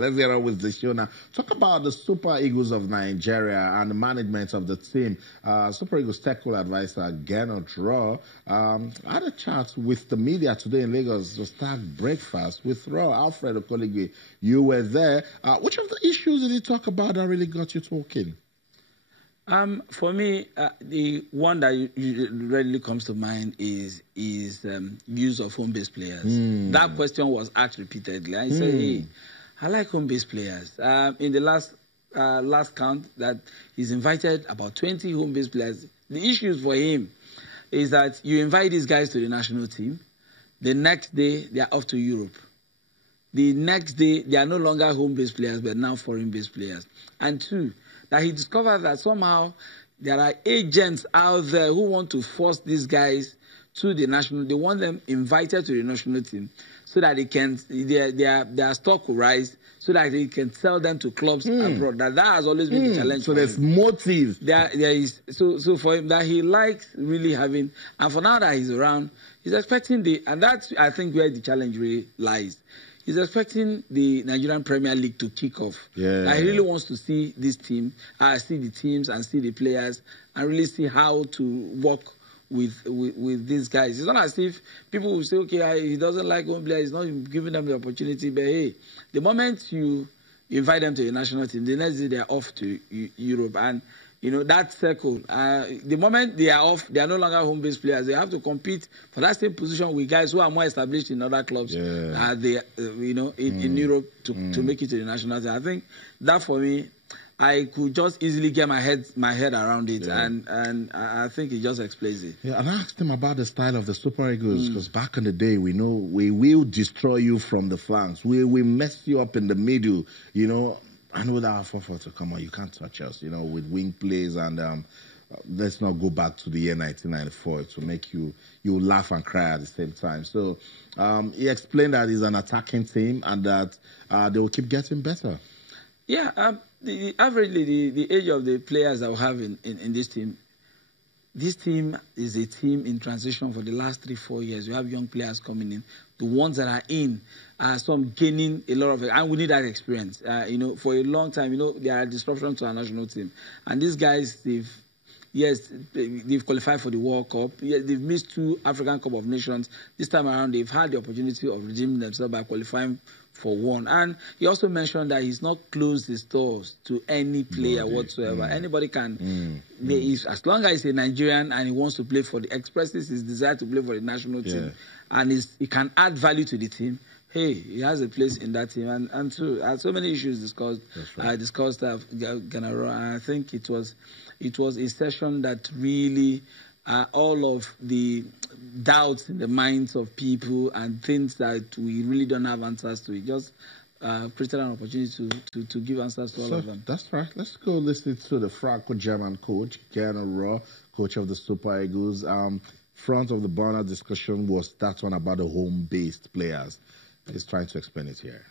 Let's get on with the show now. Talk about the Super Eagles of Nigeria and the management of the team. Super Eagles technical advisor Gernot Rohr had a chat with the media today in Lagos to start breakfast with Rohr. Alfred Okoligwe, you were there. Which of the issues did he talk about that really got you talking? For me, the one that readily comes to mind is use of home-based players. That question was asked repeatedly. I said, hey, I like home-based players. In the last count, that he's invited about 20 home-based players. The issue for him is that you invite these guys to the national team. The next day, they are off to Europe. The next day, they are no longer home-based players, but now foreign-based players. And two, that he discovered that somehow there are agents out there who want to force these guys to the national. They want them invited to the national team so that they can their stock will rise, so that they can sell them to clubs abroad. That has always been the challenge. So there's motive. There is so for him that he likes really having, and for now that he's around, he's expecting and that's I think where the challenge really lies. He's expecting the Nigerian Premier League to kick off. Yeah. He really wants to see this team, see the teams and see the players, and really see how to work with these guys. It's not as if people will say, okay, he doesn't like home players, he's not giving them the opportunity. But hey, the moment you invite them to the national team, the next day they're off to Europe. And you know, that circle, the moment they are off, they are no longer home-based players. They have to compete for that same position with guys who are more established in other clubs, in Europe to make it to the national team. I think that for me, I could just easily get my head around it, and I think it just explains it. Yeah, and I asked him about the style of the Super Eagles, because back in the day, we know we will destroy you from the flanks. We mess you up in the middle, you know. I know that our 4-4 to come on, you can't touch us, you know, with wing plays. And let's not go back to the year 1994. It will make you laugh and cry at the same time. So he explained that he's an attacking team and that they will keep getting better. Yeah, averagely, the age of the players that we have in this team is a team in transition for the last 3-4 years. You have young players coming in. The ones that are in, some gaining a lot of it. And we need that experience. You know, for a long time, you know, there are disruptions to our national team. And these guys, they've qualified for the World Cup. Yes, they've missed 2 African Cup of Nations. This time around, they've had the opportunity of redeeming themselves by qualifying for one. And he also mentioned that he's not closed his doors to any player whatsoever. Anybody can, as long as he's a Nigerian and he wants to play expresses his desire to play for the national team, and he can add value to the team, hey, he has a place in that team. And so many issues discussed. I discussed Gernot, and I think it was a session that really all of the doubts in the minds of people and things that we really don't have answers to. It just created an opportunity to give answers to all of them. That's right. Let's go listen to the Franco-German coach, Gernot Rohr, coach of the Super Eagles. Front of the burner discussion was that one about the home-based players. He's trying to explain it here.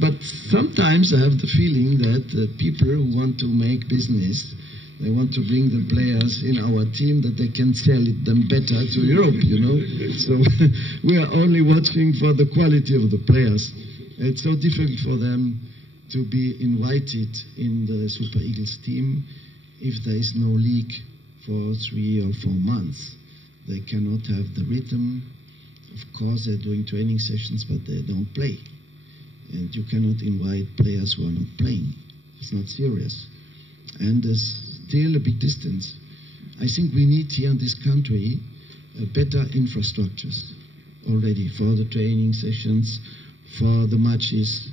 But sometimes I have the feeling that people who want to make business, they want to bring the players in our team that they can sell them better to Europe, you know. So we are only watching for the quality of the players. It's so difficult for them to be invited in the Super Eagles team if there is no league for 3 or 4 months. They cannot have the rhythm. Of course, they're doing training sessions, but they don't play. And you cannot invite players who are not playing. It's not serious. And there's still a big distance. I think we need here in this country better infrastructures already for the training sessions, for the matches.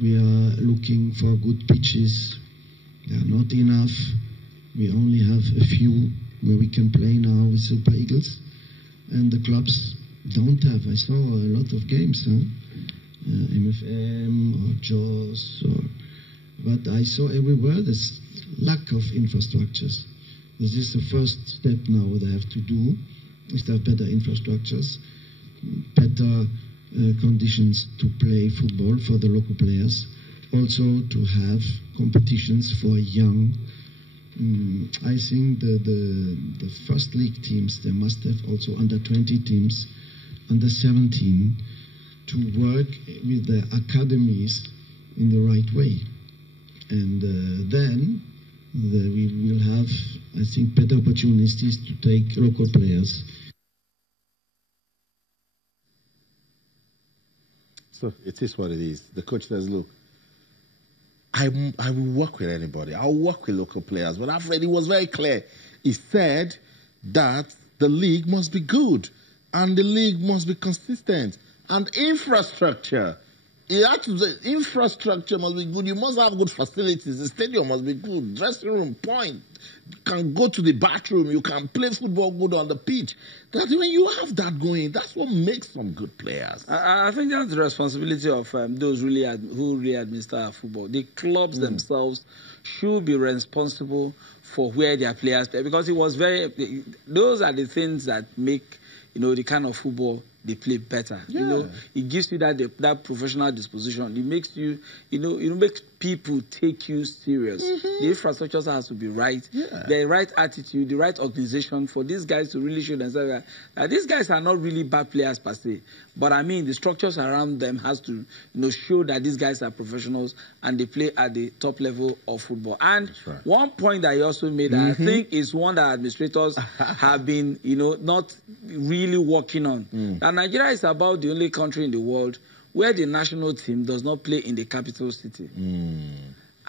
We are looking for good pitches. They are not enough. We only have a few where we can play now with Super Eagles. And the clubs don't have. I saw a lot of games, MFM or JOS, but I saw everywhere this lack of infrastructures. This is the first step now they have to do, is to have better infrastructures, better conditions to play football for the local players, also to have competitions for young. I think the first league teams, they must have also under 20 teams, under 17, to work with the academies in the right way. And then we will have, I think, better opportunities to take local players. So it is what it is. The coach says, look, I will work with anybody. I'll work with local players. But Alfred, he was very clear. He said that the league must be good and the league must be consistent. And infrastructure, he had to say, infrastructure must be good. You must have good facilities. The stadium must be good. Dressing room, point. You can go to the bathroom. You can play football good on the pitch. That when you have that going, that's what makes some good players. I think that's the responsibility of those who really administer football. The clubs themselves should be responsible for where their players play, because it was those are the things that make, the kind of football they play better. Yeah. It gives you that professional disposition. It makes you, it makes people take you serious. The infrastructure has to be right. Yeah. The right attitude, the right organization for these guys to really show themselves that these guys are not really bad players per se. But I mean, the structures around them has to, show that these guys are professionals and they play at the top level of football. And right. One point that you also made that I think is one that administrators have been, not really working on. And Nigeria is about the only country in the world where the national team does not play in the capital city.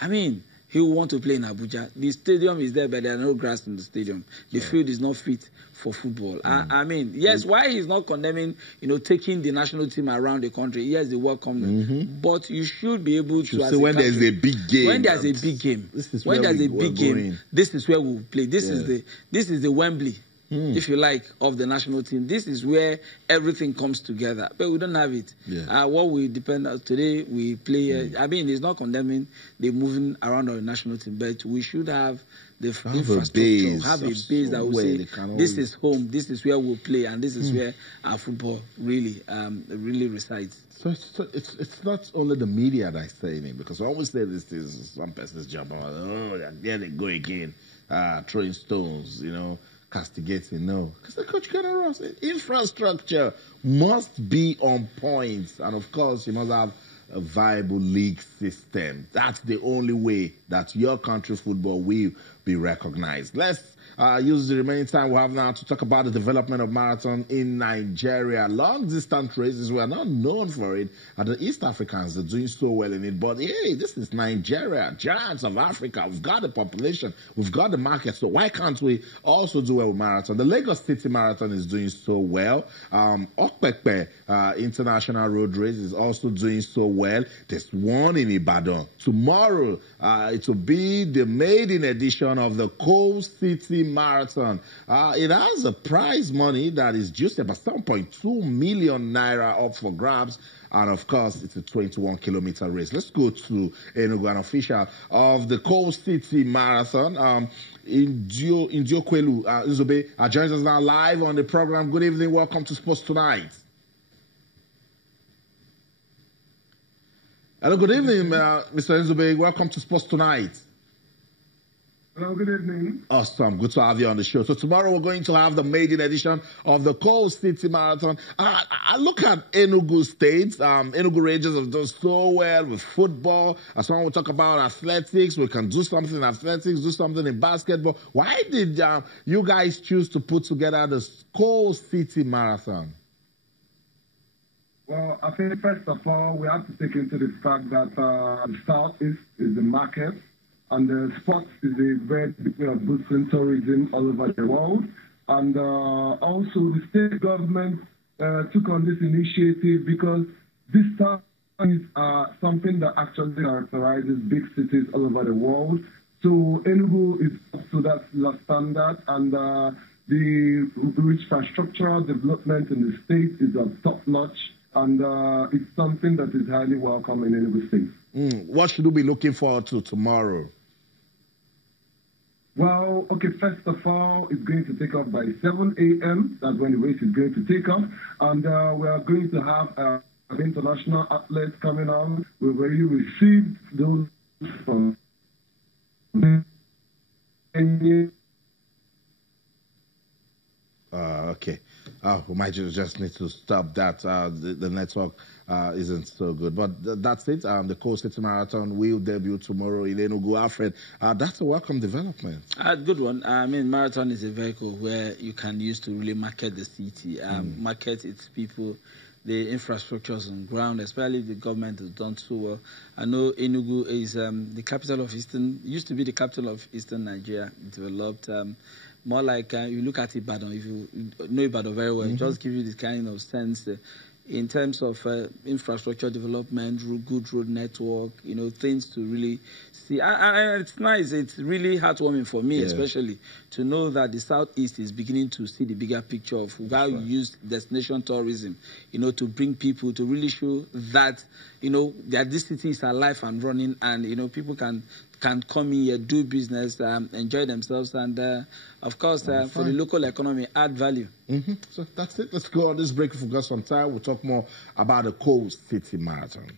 I mean, he will want to play in Abuja. The stadium is there, but there are no grass in the stadium. The field is not fit for football. I mean, yes, why he's not condemning, taking the national team around the country? Yes, they welcome them. But you should be able to, so when there's a big game. When there's a big game. This is when there's a big game, this is where we'll play. This is the Wembley. If you like, of the national team. This is where everything comes together. But we don't have it. What we depend on today, we play. I mean, it's not condemning the moving around our national team, but we should have the infrastructure, have a base that will say, this is home, this is where we'll play, and this is where our football really resides. So it's not only the media that's saying it, because I always say this is some persons jump on, there they go again, throwing stones, castigating. No, because the coach cannot run. Infrastructure must be on point, and of course you must have a viable league system. That's the only way that your country football will be recognized. Let's use the remaining time we have now to talk about the development of marathon in Nigeria. Long-distance races, we are not known for it, and the East Africans are doing so well in it. But hey, this is Nigeria, giants of Africa. We've got the population, we've got the market, so why can't we also do well with marathon? The Lagos City Marathon is doing so well. Okpekpe International Road Race is also doing so well. There's one in Ibadan. Tomorrow, it will be the maiden edition of the Coast City Marathon. It has a prize money that is just about 7.2 million naira up for grabs. And of course, it's a 21-kilometer race. Let's go to Enugu, an official of the Coast City Marathon. Indiokwelu Nzobe joins us now live on the program. Good evening. Welcome to Sports Tonight. Hello, good evening, Mr. Nzobe. Welcome to Sports Tonight. Hello, good evening. Awesome. Good to have you on the show. So tomorrow we're going to have the maiden edition of the Coast City Marathon. I look at Enugu State. Enugu Rangers have done so well with football. As someone will talk about athletics, we can do something in athletics, do something in basketball. Why did you guys choose to put together the Coast City Marathon? Well, I think first of all, we have to take into the fact that the Southeast is the market. And sports is a very big way of boosting tourism all over the world. And also the state government took on this initiative because distances are something that actually characterizes big cities all over the world. So Enugu is up to that standard, and the infrastructural development in the state is top-notch, and it's something that is highly welcome in Enugu State. What should we be looking forward to tomorrow? Well, okay, first of all, it's going to take off by 7 a.m. That's when the race is going to take off. And we are going to have international athletes coming on. We've already received those from okay. Oh, we might just need to stop that. The network isn't so good. But that's it. The Coast City Marathon will debut tomorrow in Enugu. Alfred, that's a welcome development. Good one. I mean, marathon is a vehicle where you can use to really market the city, market its people, the infrastructures on ground, especially the government has done so well. I know Enugu is the capital of used to be the capital of Eastern Nigeria. It developed more like you look at Ibadan, if you know Ibadan very well, it just give you this kind of sense in terms of infrastructure development, good road network, things to really see. And it's nice. It's really heartwarming for me, especially, to know that the Southeast is beginning to see the bigger picture of how you use destination tourism, to bring people, to really show that, that this city is alive and running, and, people can come in here, do business, enjoy themselves, and, of course, for the local economy, add value. So that's it. Let's go on this break. If we've got some time, we'll talk more about the Coast City Marathon.